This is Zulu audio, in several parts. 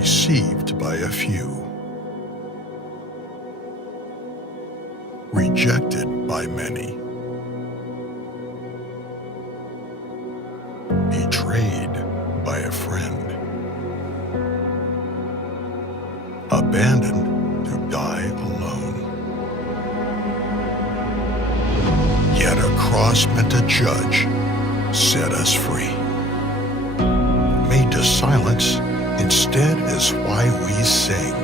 received by a few, rejected by many, betrayed by a friend, abandoned to die alone. Yet a cross meant to judge set us free. Made to silence instead is why we sing.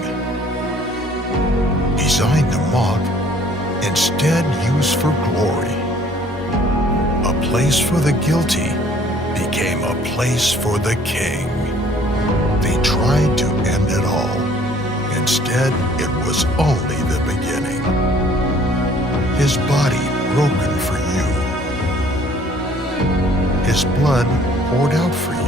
Designed to mock, instead used for glory. A place for the guilty became a place for the king. They tried to end it all. Instead, it was only the beginning. His body broken for you. His blood poured out for you.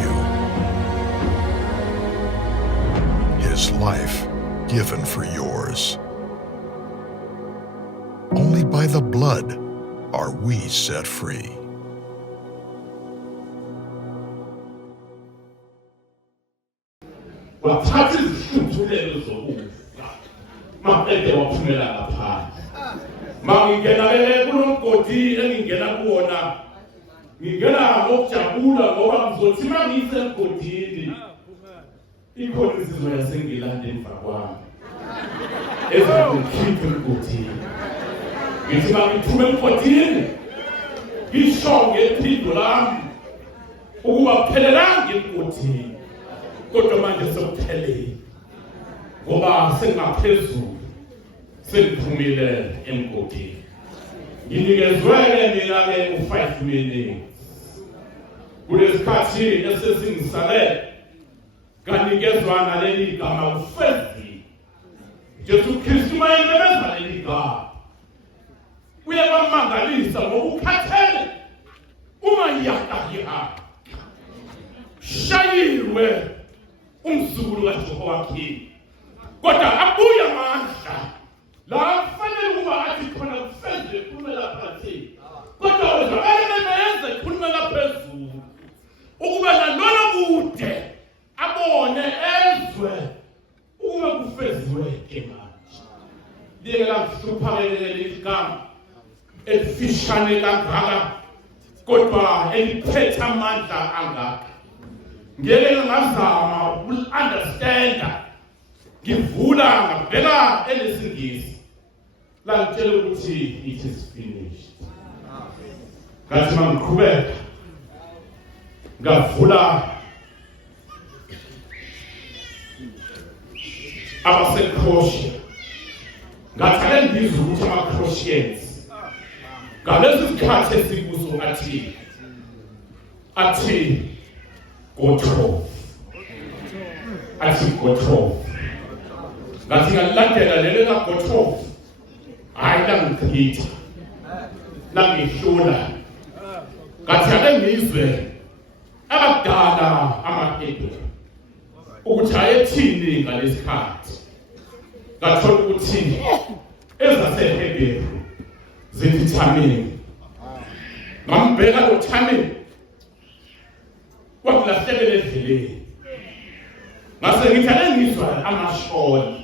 His life given for yours. Only by the blood are we set free. wathatha izihluthulelo zokufa maqede waphumela ngaphandle mangingena kulomgodi engingena kuwona ngingena ngokujabula ngoba ngizothi mangisemgodini ikhona izizwe yasengilande emva kwami ezakukhipha emgodini ngithi mangiphume emgodini ngisho ngephindo lami ukuba kuphelelanga emgodini kodwa manje sekuphelele ngoba sengaphezulu sekuphumile emgodini nginikezwele mina-ke u5 minutes kulesikhathi esesingisalele nganikezwa naleli gama ufezile Jesu Kristu mayimemeza leli gama uyabamangalisa ngokukhathele uma yahahihamba shayilwe umzukulu kaJehoyakhini kodwa abuya amandla la kufanele ukuba athi khona kufeze kuphumela phansi kodwa wezakalemenze kuphumela phezulu ukuba nalona kude abone ezwe uma kufeziweke manje liyela kuhluphakele ligama elifishane kangaka kodwa eliphethe amandla angaka ngeke ngazama uku-understanda ngivula ngabheka elesingisi la ngitshela ukuthi it is finished ngathi mangiqhubeka ngavula abaseCroatia ngathi ake ngizwe ukuthi ama-Croatians ngalesi sikhathi esikuso athi Gotrov ngathi ngalilandela lelo la Gotrov hayi langichitha langihlula ngathi ake ngizwe abadala amaHebrew ukuthi ayethini ngalesikhathi ngathola ukuthi ezaseHebrew zithi Thamini ngambheka lo Thamini wakulahlekela endleleni ngase ngithi ake ngizwa amashona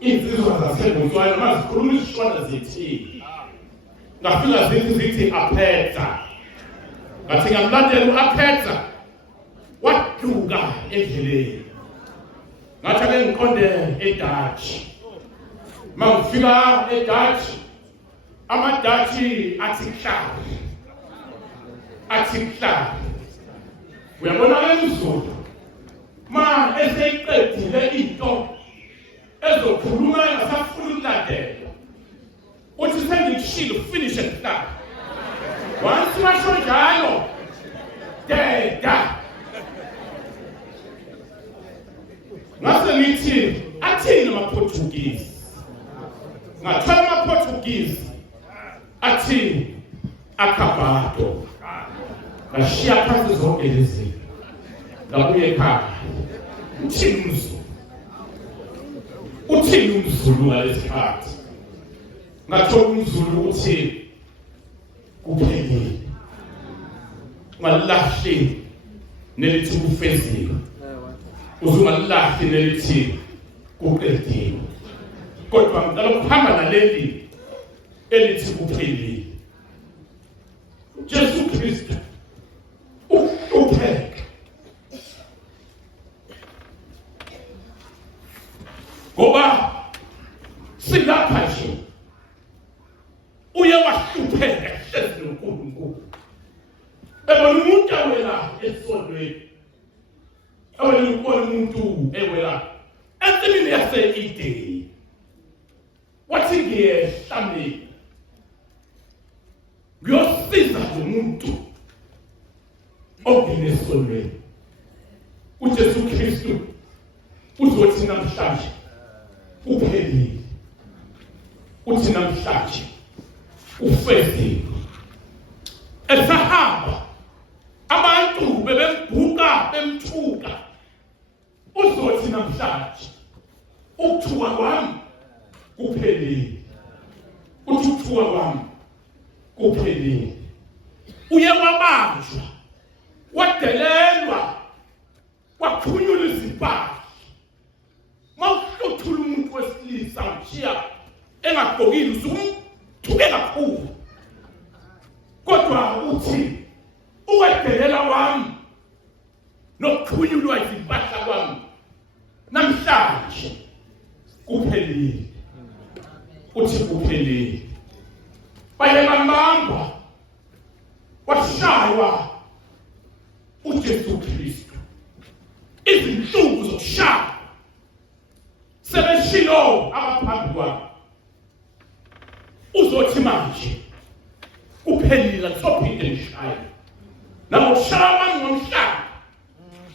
insizwa zaseBotswana mazikhuluma isishona zithi ngafika zithi aphetha ngathi ngamlandela uaphetha waduka endleleni ngathi ake ngiqonde eDutch mangifika eDutch amaDutch athi kla uyabona emzulu ma eseyiqedile into ezokhuluma ngasafuna ukulandela uthi sengikushilo finish ekla once masho njalo deda ngase ngithi athini amaPortuguese ngathola amaPortuguese athi acabado ngashiya phansi zonke lezi ngabuye ekhaya uthini umzulu ngalesikhathi ngathola umzulu uthi kuphelile ngalahle nelithi kufezile uzungalilahli nelithi kuqediwe, kodwa ngicela ukuhamba naleli elithi kuphelile. Jesu Kristu uhlupheka ngoba silapha nje uye wahlupheka ehlezi noNkulunkulu. Ebona umuntu awela esondweni, awela umuntu ewela ensimini yase-Edeni, wathi ngiyehla ngiyosiza lo muntu ongene esondweni. uJesu Kristu uzothi namhlanje uphelile, uthi namhlanje ufezile. Esahamba abantu bebembuka bemthuka, uzothi namhlanje ukuthuka kwami kuphelile, uthi ukuthuka kwami kuphelile. Uye wabanjwa, wadelelwa, waphunyula izimpahla. Mawuhluthula umuntu wesilisa ushiya engagqokile uzumthuke kakhulu, kodwa uthi uwedelela wami nokuphunyulwa izimpahla kwami namhlanje kuphelile, uthi kuphelile. Baye bambamba, washaywa uJesu Kristu. Izinhlungu zokushaya sebeshilo abaphambi kwami. Uzothi manje kuphelile, kusophinde ngishaye. Nakushaya wami ngomhlaba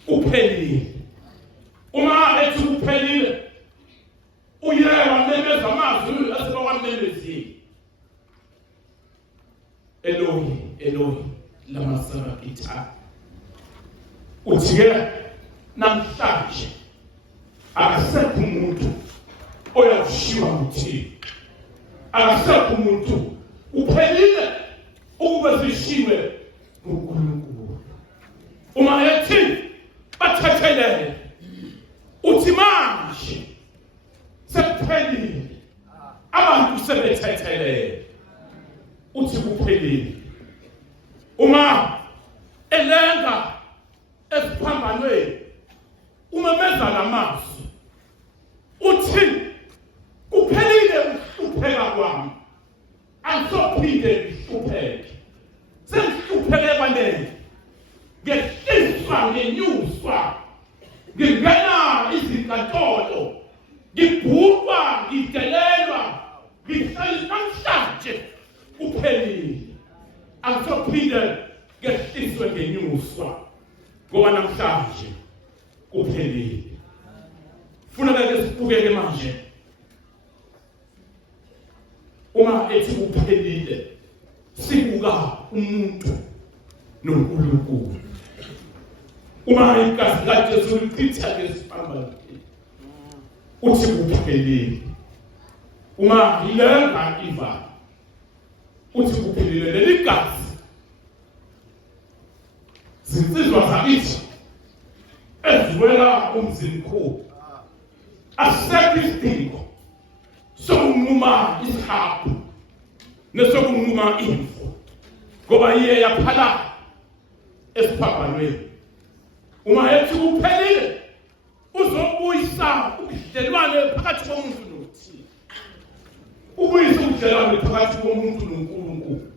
kuphelile. Uma ethi kuphelile, uye wamemeza amazwi asebawamemezile. Elohi, Elohi, lama sabakithani. Uthi-ke namhlanje akasekho umuntu oyawushiwa nguThixo, akasekho umuntu uphelile ukuba zishiwe nguNkulunkulu. Uma ethi bathethelele, uthi manje sekuphelile, abantu sebethethelele, uthi kuphelile. Uma elenga esiphambanweni, umemeza lamazwi, uthi kuphelile ukuhlupheka kwami, angisophinde ngihlupheke. Sengihlupheke kwanele, ngehliswa ngenyuswa, ngingena izinkantolo, ngibhukwa, ngidelelwa, ngihlala namhlanje kuphelile. Angisophinde ngehliswe ngenyuswa, ngoba namhlanje kuphelile. Funeka sibukeke manje. Uma ethi kuphelile, sibuka umuntu noNkulunkulu. Uma igazi laJesu lichitha lesiphambanweni, uthi kuphelile. Uma ilenga iva, uthi kuphelile. Leli gazi zinsizwa zakithi eziwela umzimkhulu, asekho isidingo sokunquma isihabu nesokunquma imvu, ngoba iye yaphala esiphambanweni. Uma ethi kuphelile, uzobuyisa ubudlelwane phakathi komuntu noThixo, ubuyisa ubudlelwane phakathi komuntu noNkulunkulu,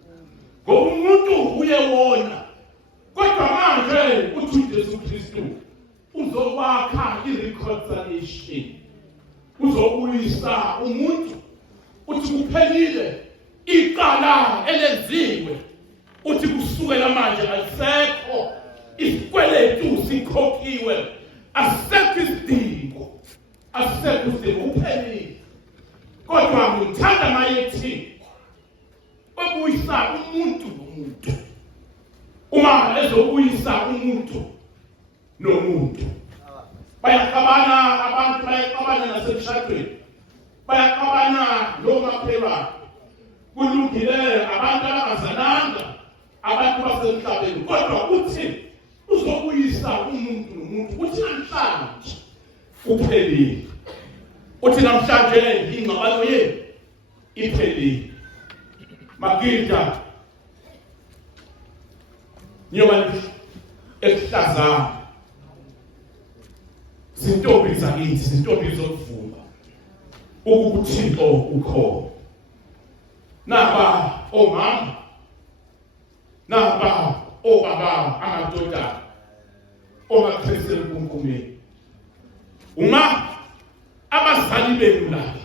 ngoba umuntu uyewona. Kodwa manje uthi uJesu Kristu uzokwakha i-reconciliation, uzobuyisa umuntu. Uthi kuphelile, iqala elenziwe, uthi kusukela manje alisekho isikweletu, sikhokhiwe, asekho isidingo, asekho isidingo, uphelile. Kodwa ngithanda mayethi ubuyisa umuntu nomuntu. Uma ezobuyisa umuntu nomuntu, bayaxabana abantu, bayaxabana nasemshadweni, bayaxabana nomakhelwane. Kulungile abantu abangazananga, abantu basemhlabeni, kodwa uthi uzobuyisa umuntu nomuntu. Uthi namhlanje uphelile. Uthi namhlanje ingxabano yenu iphelile. Magida nyoba esihlazana zintombi zakithi, zintombi zokuvuma ukuthi uThixo ukhona. Naba omama, naba obaba, amadoda omakristu uNkulunkulu. Uma abazali benu lapha,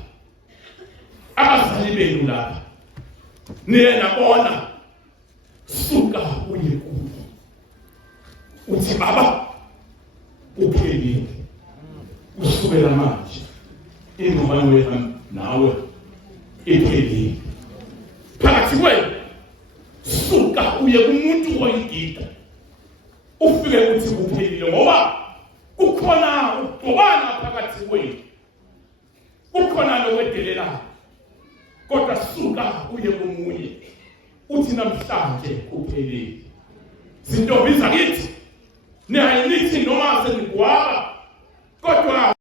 abazali benu lapha, niye nabona suka uye kubo uthi baba uphelile, usukela manje ingxabano yenu nawe iphelile. Phakathi kwenu suka uye kumuntu oyigida ufike uthi uphelile, ngoba kukhona ukubana phakathi kwenu, kukhona lokwedelela. Kodwa suka uye komunye uthi namhlanje uphelile. Zintombi zakithi, niyayinithi noma senigwaba, kodwa